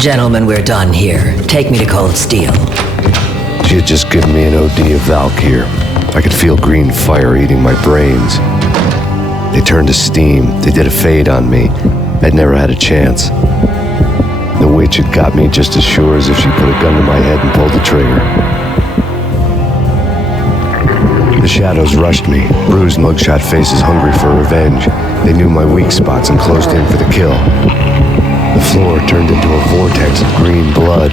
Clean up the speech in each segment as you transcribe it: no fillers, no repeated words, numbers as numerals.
Gentlemen, we're done here. Take me to Cold Steel. She had just given me an OD of Valkyr. I could feel green fire eating my brains. They turned to steam. They did a fade on me. I'd never had a chance. The witch had got me just as sure as if she put a gun to my head and pulled the trigger. The shadows rushed me, bruised mugshot faces hungry for revenge. They knew my weak spots and closed in for the kill. The floor turned into a vortex of green blood.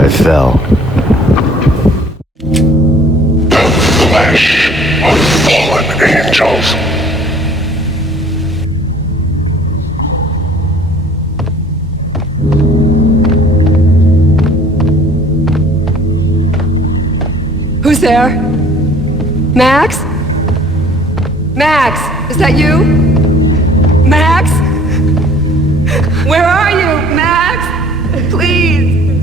I fell. The flesh of fallen angels. Who's there? Max? Max, is that you? Max? Where are you, Max? Please.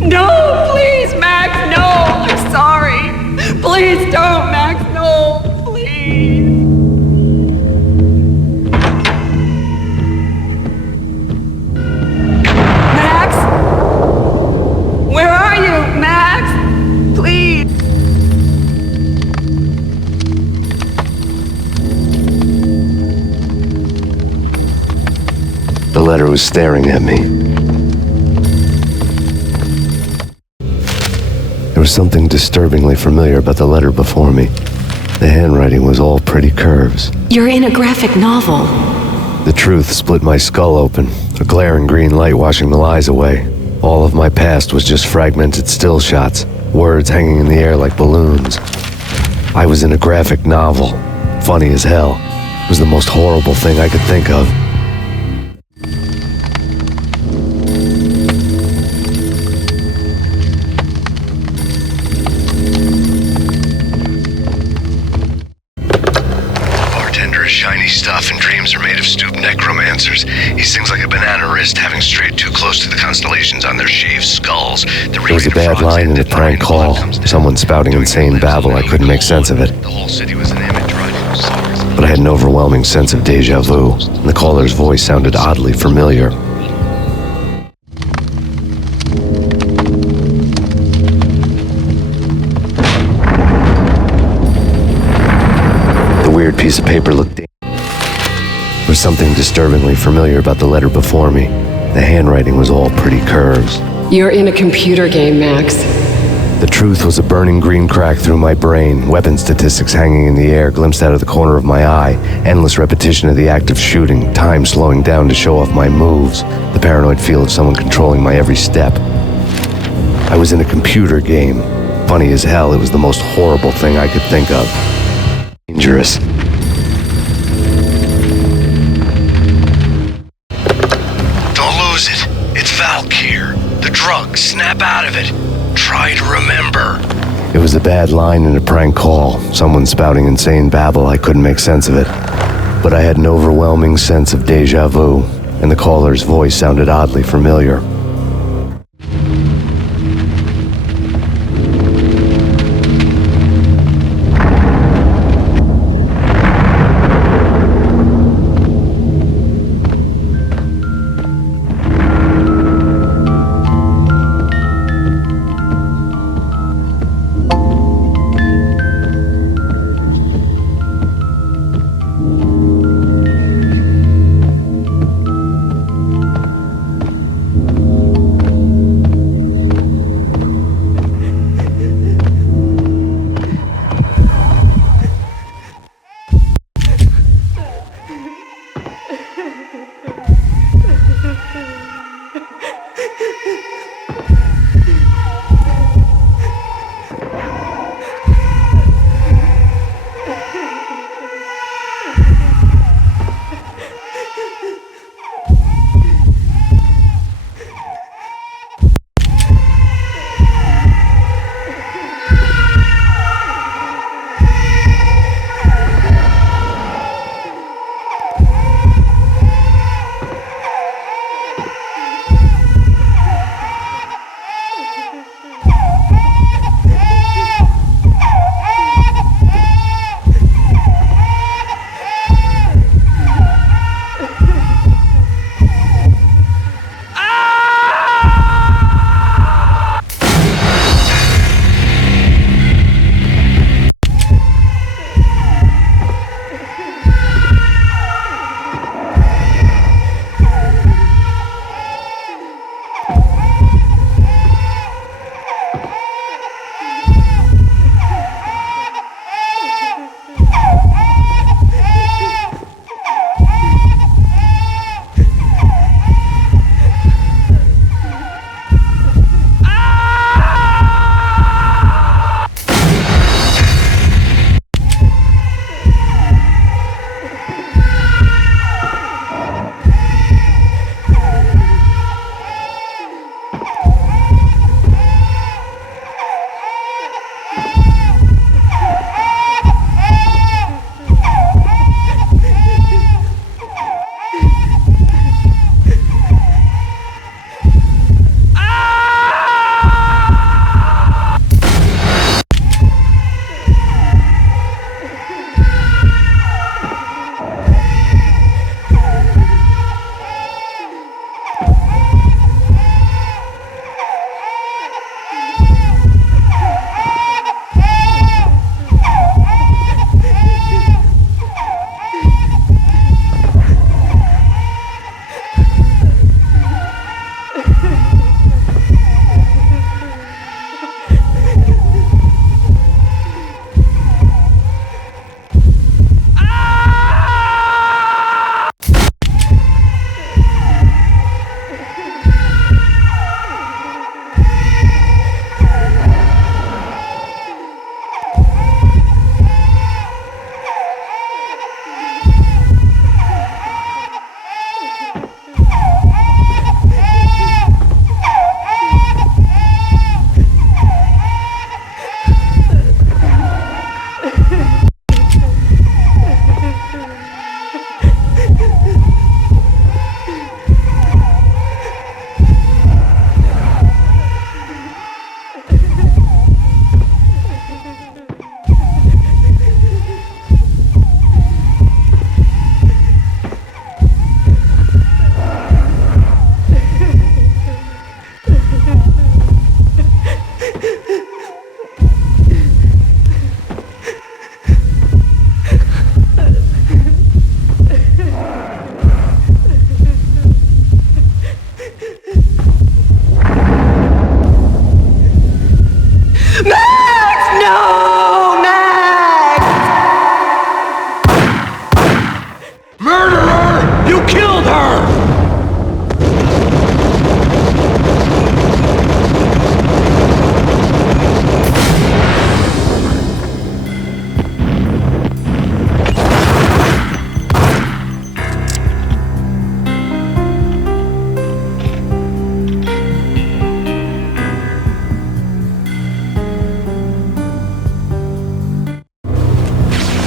No, please, Max, no. I'm sorry. Please don't, Max, no, please. Max? Where are you, Max? Please. The letter was staring at me. There was something disturbingly familiar about the letter before me. The handwriting was all pretty curves. You're in a graphic novel. The truth split my skull open, a glaring green light washing the lies away. All of my past was just fragmented still shots, words hanging in the air like balloons. I was in a graphic novel. Funny as hell. It was the most horrible thing I could think of. Shiny stuff and dreams are made of stooped necromancers. He sings like a banana wrist, having strayed too close to the constellations on their shaved skulls. There was a bad line in a prank call. Someone spouting insane babble. I couldn't make sense of it. The whole city was an image, right? But I had an overwhelming sense of deja vu, and the caller's voice sounded oddly familiar. The weird piece of paper looked dangerous. There was something disturbingly familiar about the letter before me. The handwriting was all pretty curves. You're in a computer game, Max. The truth was a burning green crack through my brain, weapon statistics hanging in the air, glimpsed out of the corner of my eye, endless repetition of the act of shooting, time slowing down to show off my moves, the paranoid feel of someone controlling my every step. I was in a computer game. Funny as hell, it was the most horrible thing I could think of. Dangerous. Don't lose it. It's Valkyr. The drug. Snap out of it. Try to remember. It was a bad line in a prank call. Someone spouting insane babble. I couldn't make sense of it. But I had an overwhelming sense of deja vu, and the caller's voice sounded oddly familiar.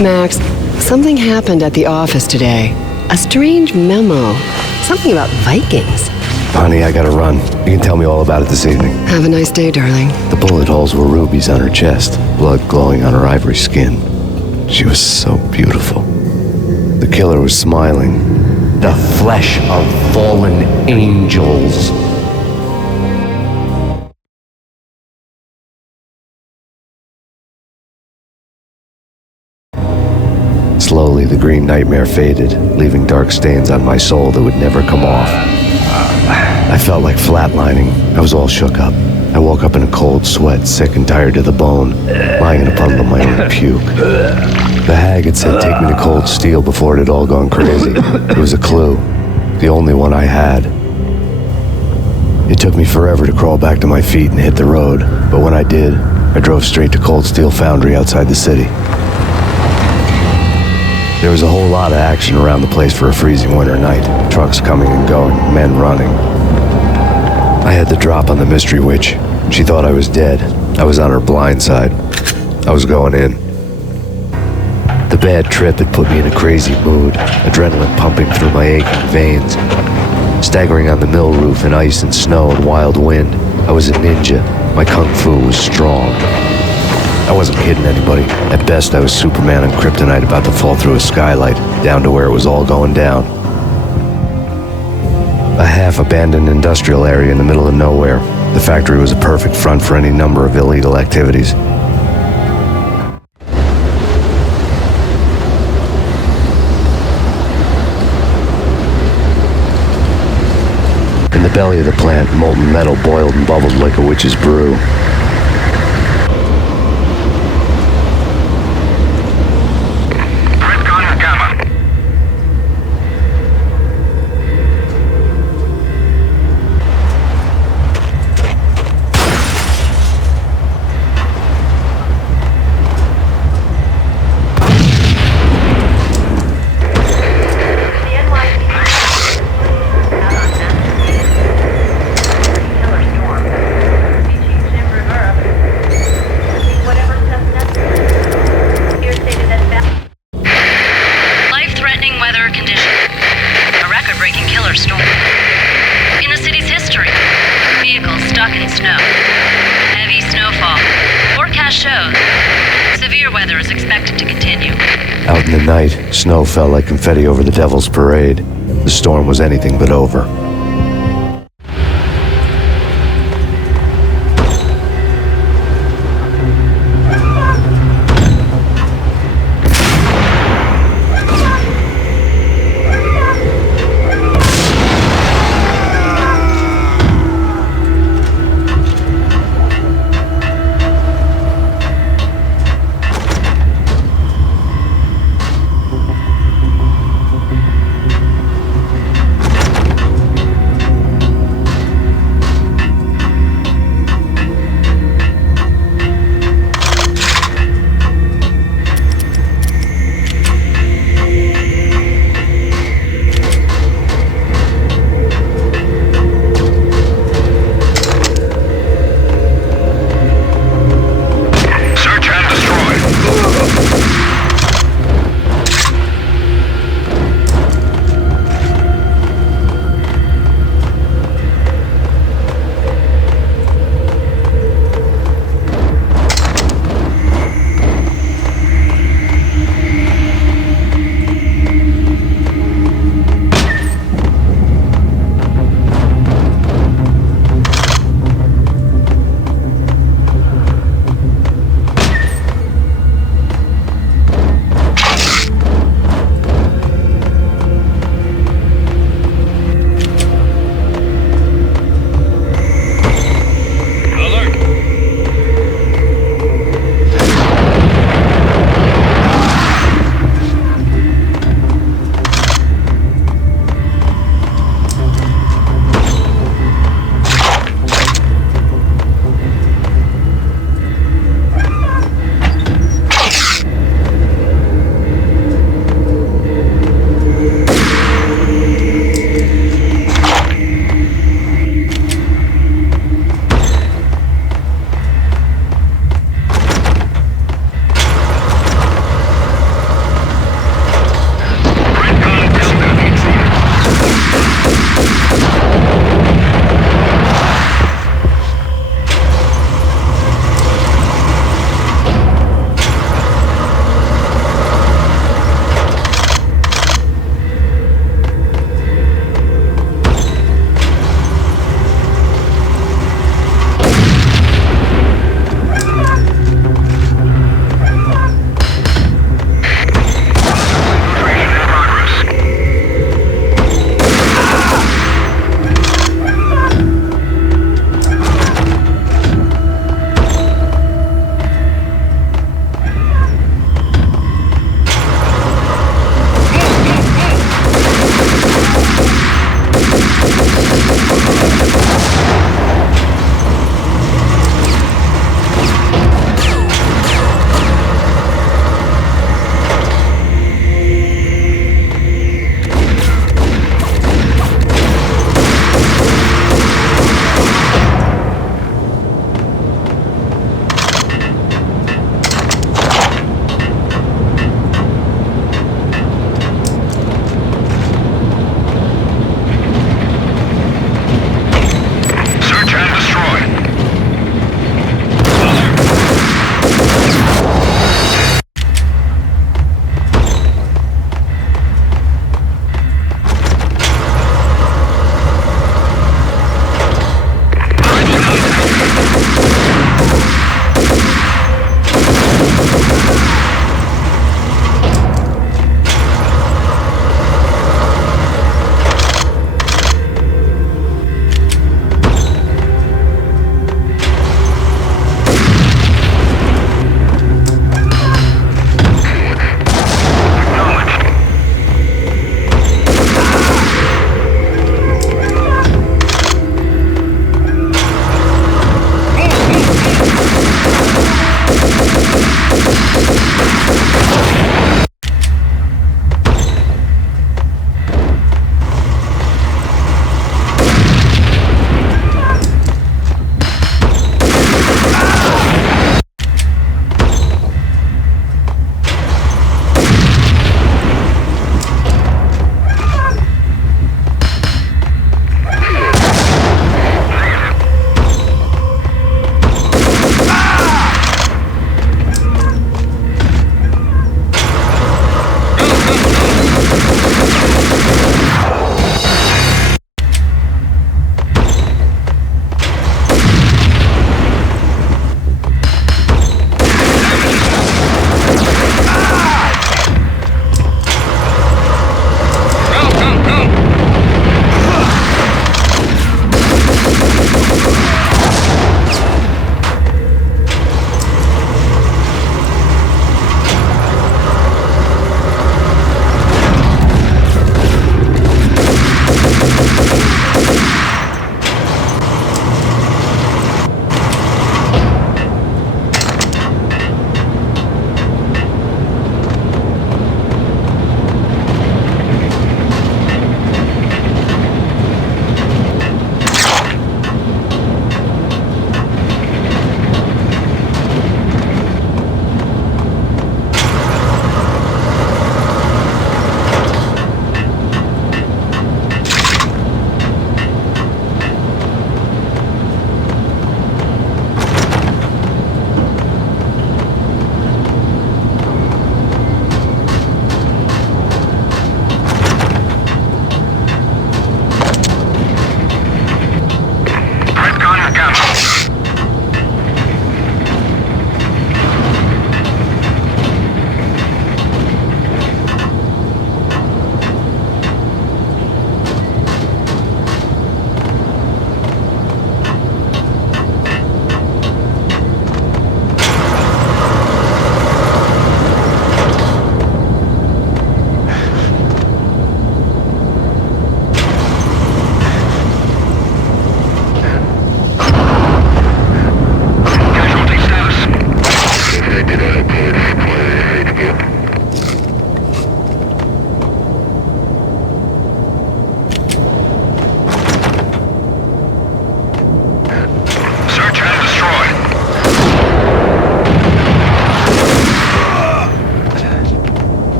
Max, something happened at the office today. A strange memo. Something about Vikings. Honey, I gotta run. You can tell me all about it this evening. Have a nice day, darling. The bullet holes were rubies on her chest, blood glowing on her ivory skin. She was so beautiful. The killer was smiling. The flesh of fallen angels. Slowly, the green nightmare faded, leaving dark stains on my soul that would never come off. I felt like flatlining. I was all shook up. I woke up in a cold sweat, sick and tired to the bone, lying in a puddle of my own puke. The hag had said take me to Cold Steel before it had all gone crazy. It was a clue, the only one I had. It took me forever to crawl back to my feet and hit the road, but when I did, I drove straight to Cold Steel Foundry outside the city. There was a whole lot of action around the place for a freezing winter night. Trucks coming and going, men running. I had the drop on the mystery witch. She thought I was dead. I was on her blind side. I was going in. The bad trip had put me in a crazy mood, adrenaline pumping through my aching veins. Staggering on the mill roof in ice and snow and wild wind, I was a ninja. My kung fu was strong. I wasn't kidding anybody. At best, I was Superman on kryptonite about to fall through a skylight, down to where it was all going down. A half-abandoned industrial area in the middle of nowhere. The factory was a perfect front for any number of illegal activities. In the belly of the plant, molten metal boiled and bubbled like a witch's brew. Out in the night, snow fell like confetti over the Devil's Parade. The storm was anything but over.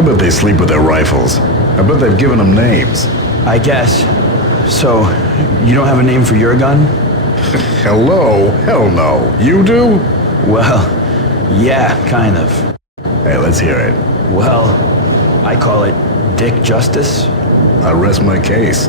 I bet they sleep with their rifles. I bet they've given them names. I guess. So, you don't have a name for your gun? Hello? Hell no. You do? Well, yeah, kind of. Hey, let's hear it. Well, I call it Dick Justice. I rest my case.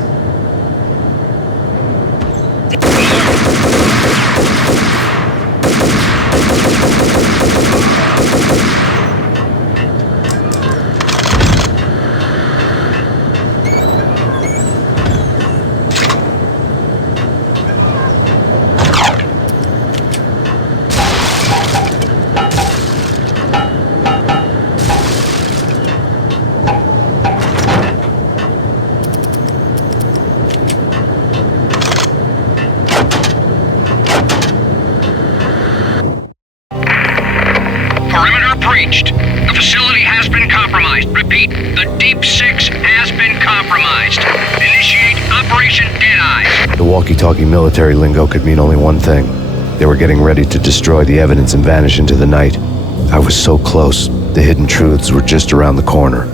Perimeter breached. The facility has been compromised. Repeat, the Deep Six has been compromised. Initiate Operation Deadeye. The walkie-talkie military lingo could mean only one thing. They were getting ready to destroy the evidence and vanish into the night. I was so close. The hidden truths were just around the corner.